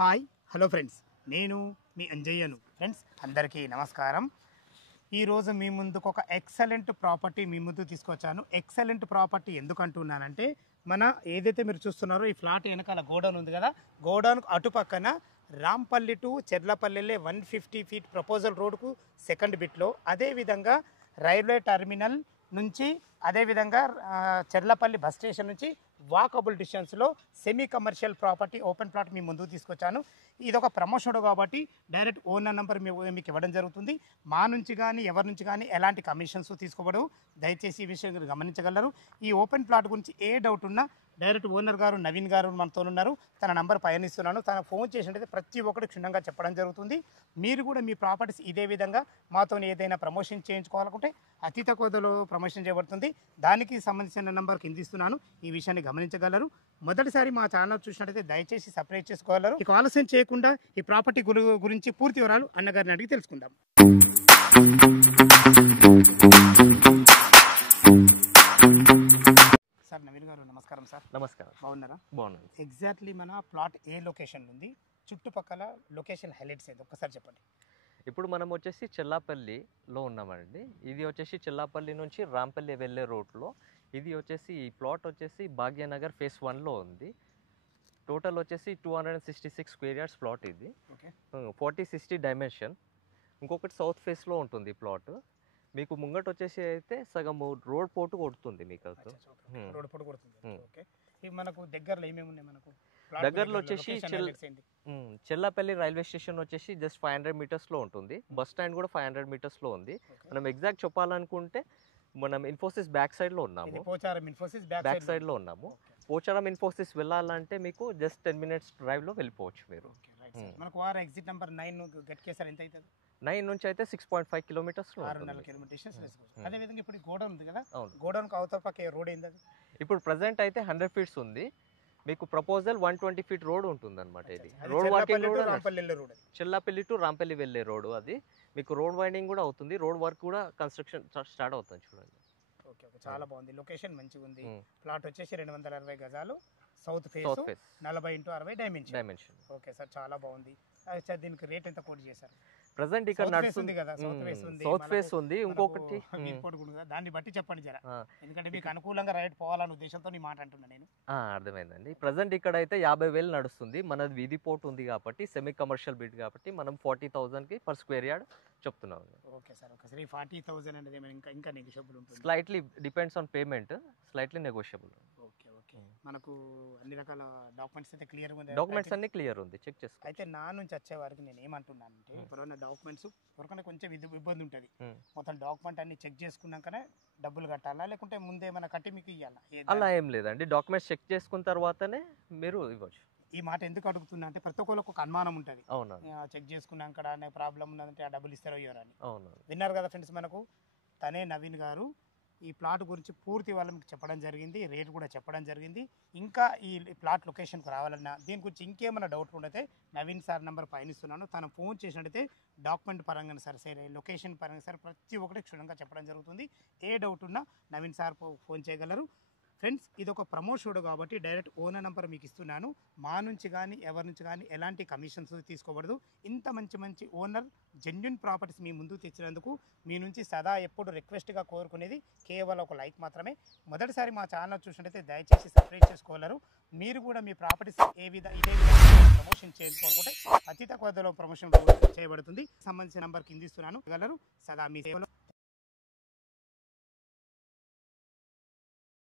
Hi hello friends, నేను మీ అంజయ్యను. Friends అందరికీ నమస్కారం. ఈరోజు మీ ముందుకు ఒక ఎక్సలెంట్ ప్రాపర్టీ మీ ముందు తీసుకొచ్చాను. ఎక్సలెంట్ ప్రాపర్టీ ఎందుకు అంటున్నానంటే, మన ఏదైతే మీరు చూస్తున్నారో ఈ ఫ్లాట్ వెనకాల గోడౌన్ ఉంది కదా, గోడౌన్కు అటుపక్కన Rampalli to Cherlapalli 150 feet proposal రోడ్కు సెకండ్ బిట్లో, అదేవిధంగా రైల్వే టర్మినల్ నుంచి అదేవిధంగా చెర్లపల్లి బస్ స్టేషన్ నుంచి వాకబుల్ డిస్టెన్స్లో semi commercial property open plot మీ ముందుకు తీసుకొచ్చాను. ఇది ఒక ప్రమోషన్ కాబట్టి డైరెక్ట్ ఓనర్ నెంబర్ మీకు ఇవ్వడం జరుగుతుంది. మా నుంచి కానీ ఎవరి నుంచి కానీ ఎలాంటి కమిషన్స్ తీసుకోబడవు. దయచేసి ఈ విషయం గమనించగలరు. ఈ ఓపెన్ ప్లాట్ గురించి ఏ డౌట్ ఉన్నా డైరెక్ట్ ఓనర్ గారు నవీన్ గారు మనతో ఉన్నారు. తన నంబర్ పయనిస్తున్నాను. తన ఫోన్ చేసినట్టయితే ప్రతి ఒక్కటి క్షుణ్ణంగా చెప్పడం జరుగుతుంది. మీరు కూడా మీ ప్రాపర్టీస్ ఇదే విధంగా మాతో ఏదైనా ప్రమోషన్ చేయించుకోవాలనుకుంటే అతి తక్కువ ధరలో ప్రమోషన్ చేయబడుతుంది. దానికి సంబంధించిన నెంబర్ కింద ఇస్తున్నాను. ఈ విషయాన్ని గమనించగలరు. మొదటిసారి మా ఛానల్ చూసినట్టయితే దయచేసి సబ్స్క్రైబ్ చేసుకోగలరు. ఇక ఆలస్యం చేయకుండా ఈ ప్రాపర్టీ గురించి పూర్తి వివరాలు అన్నగారిని అడిగి తెలుసుకుందాం. సార్ నవీన్ గారు నమస్కారం. సార్ నమస్కారం. బాగున్నారా? బాగున్నాను. ఎగ్జాక్ట్లీ మన ప్లాట్ ఏ లొకేషన్ ఉంది, చుట్టుపక్కల లొకేషన్ హైలైట్స్ ఏదో ఒక్కసారి చెప్పండి. ఇప్పుడు మనం వచ్చేసి చెల్లాపల్లిలో ఉన్నామండి. ఇది వచ్చేసి చెల్లాపల్లి నుంచి రాంపల్లి వెళ్ళే రోడ్లో. ఇది వచ్చేసి ఈ ప్లాట్ వచ్చేసి భాగ్యనగర్ ఫేస్ 1లో ఉంది. టోటల్ వచ్చేసి 266 స్క్వేర్ యార్డ్స్ ప్లాట్. ఇది 40-60 డైమెన్షన్. ఇంకొకటి సౌత్ ఫేస్లో ఉంటుంది ప్లాట్. మీకు ముంగట వచ్చేసి అయితే సగం రోడ్ పోటు కొడుతుంది. మీకు రోడ్ పోటు కొడుతుంది. ఓకే, మనకు దగ్గరలో ఏమేమి ఉన్నాయి? మనకు దగ్గరలో వచ్చేసి చెల్లాపల్లి రైల్వే స్టేషన్ వచ్చేసి జస్ట్ 500 మీటర్స్లో ఉంటుంది. బస్ స్టాండ్ కూడా 500 మీటర్స్లో ఉంది. మనం ఎగ్జాక్ట్ చెప్పాలనుకుంటే మనం ఇన్ఫోసిస్ బ్యాక్ సైడ్లో ఉన్నాము. బ్యాక్ సైడ్లో ఉన్నాము. పోచారం ఇన్ఫోసిస్ వెళ్ళాలంటే మీకు జస్ట్ 10 మినిట్స్ డ్రైవ్లో వెళ్ళిపోవచ్చు మీరు. మనకు ఎగ్జిట్ నెంబర్ 9 గట్కేసర్ ఎంత అవుతుంది? 9 నుంచి అయితే 6.5 కిలోమీటర్స్లో. 6.5 కిలోమీటర్స్. అదేవిధంగా ఇప్పుడు గోడౌన్ ఉంది కదా, గోడౌన్కి అవతల పక్క రోడ్ ఏంది? ఇప్పుడు ప్రజెంట్ అయితే 100 ఫీట్స్ ఉంది. మీకు ప్రపోజల్ 120 ఫీట్ రోడ్ ఉంటుంది అనమాట. ఇది రోడ్ వర్కింగ్ చెల్లాపల్లి టు రాంపల్లి వెళ్ళే రోడ్. అది మీకు రోడ్ వైండింగ్ కూడా అవుతుంది. రోడ్ వర్క్ కూడా కన్స్ట్రక్షన్ స్టార్ట్ అవుతుంది. చూడండి. ఓకే, చాలా బాగుంది. లొకేషన్ మంచిగా ఉంది. ప్లాట్ వచ్చేసి 260 గజాలు, south face, 40x60 dimension. Okay sir, చాలా బాగుంది. దీనికి రేట్ ఎంత కోట్ చేశారు? ప్రెసెంట్ ఇక్కడ నడుస్తుంది కదా, సౌత్ ఫేస్ ఉంది. ఇంకొకటి దాన్ని బట్టి చెప్పండి జరా, ఎందుకంటే మీకు అనుకూలంగా రైట్ పోవాలనే ఉద్దేశంతో నీ మాట అంటున్నా నేను. అర్థమైందండి. ప్రెసెంట్ ఇక్కడ అయితే 50,000 నడుస్తుంది. మనది వీధి పోర్ట్ ఉంది కాబట్టి సెమీ కమర్షియల్ బిడ్ కాబట్టి మనం 40,000కి పర్ స్క్వేర్ యార్డ్ చెప్తున్నాం. Okay sir. ఓకే సార్, ఈ 40,000 అనేది ఇంకా నెగోషియబుల్ ఉంటుంది? Slightly depends on payment, slightly negotiable. Okay okay, మనకు అన్ని రకాల డాక్యుమెంట్స్ అయితే క్లియర్ ఉంది? డాక్యుమెంట్స్ అన్ని క్లియర్ ఉంది, చెక్ చేసుకో. అయితే నా నుంచి వచ్చే వారికి నేను ఏమంటున్నానంటే, ఇప్పుడు డాక్యుమెంట్స్ ఎవరికైనా కొంచెం ఇబ్బంది ఉంటుంది. మొత్తం డాక్యుమెంట్ అన్ని చెక్ చేసుకున్నాకనే డబ్బులు కట్టాలా, లేకుంటే ముందే మన కట్టి మీకు ఇవ్వాలా? అలా ఏం లేదండి. డాక్యుమెంట్స్ చెక్ చేసుకున్న తర్వాతనే మీరు ఇవ్వచ్చు. ఈ మాట ఎందుకు అడుగుతున్నా అంటే, ప్రతి ఒక్కరికి ఒక అనుమానం ఉంటుంది. అవునా, చెక్ చేసుకున్నాక ప్రాబ్లం ఉన్నదంటే ఆ డబ్బులు ఇస్తారో ఇవ్వరని. అవును, విన్నారు కదా ఫ్రెండ్స్. మనకు తనే నవీన్ గారు ఈ ప్లాట్ గురించి పూర్తి వాళ్ళకి చెప్పడం జరిగింది, రేట్ కూడా చెప్పడం జరిగింది. ఇంకా ఈ ప్లాట్ లొకేషన్కి రావాలన్నా దీని గురించి ఇంకేమైనా డౌట్ ఉంటే నవీన్ సార్ నెంబర్ పయనిస్తున్నాను. తను ఫోన్ చేసినట్టయితే డాక్యుమెంట్ పరంగా సరే, లొకేషన్ పరంగా సరే ప్రతి ఒక్కటి క్షుణ్ణంగా చెప్పడం జరుగుతుంది. ఏ డౌట్ ఉన్నా నవీన్ సార్ ఫోన్ చేయగలరు. ఫ్రెండ్స్, ఇది ఒక ప్రమోషన్ కాబట్టి డైరెక్ట్ ఓనర్ నెంబర్ మీకు ఇస్తున్నాను. మా నుంచి కానీ ఎవరి నుంచి కానీ ఎలాంటి కమిషన్స్ తీసుకోబడదు. ఇంత మంచి ఓనర్ జెన్యున్ ప్రాపర్టీస్ మీ ముందుకు తెచ్చినందుకు మీ నుంచి సదా ఎప్పుడు రిక్వెస్ట్గా కోరుకునేది కేవలం ఒక లైక్ మాత్రమే. మొదటిసారి మా ఛానల్ చూసినట్టయితే దయచేసి సబ్స్క్రైబ్ చేసుకోగలరు. మీరు కూడా మీ ప్రాపర్టీస్ ఇదే విధంగా ప్రమోషన్ చేసుకోవాలనుకుంటే అతి తక్కువ ధరలో ప్రమోషన్ చేయబడుతుంది. సంబంధించిన నెంబర్ కింద ఇస్తున్నాను. సదా మీ సేవలో.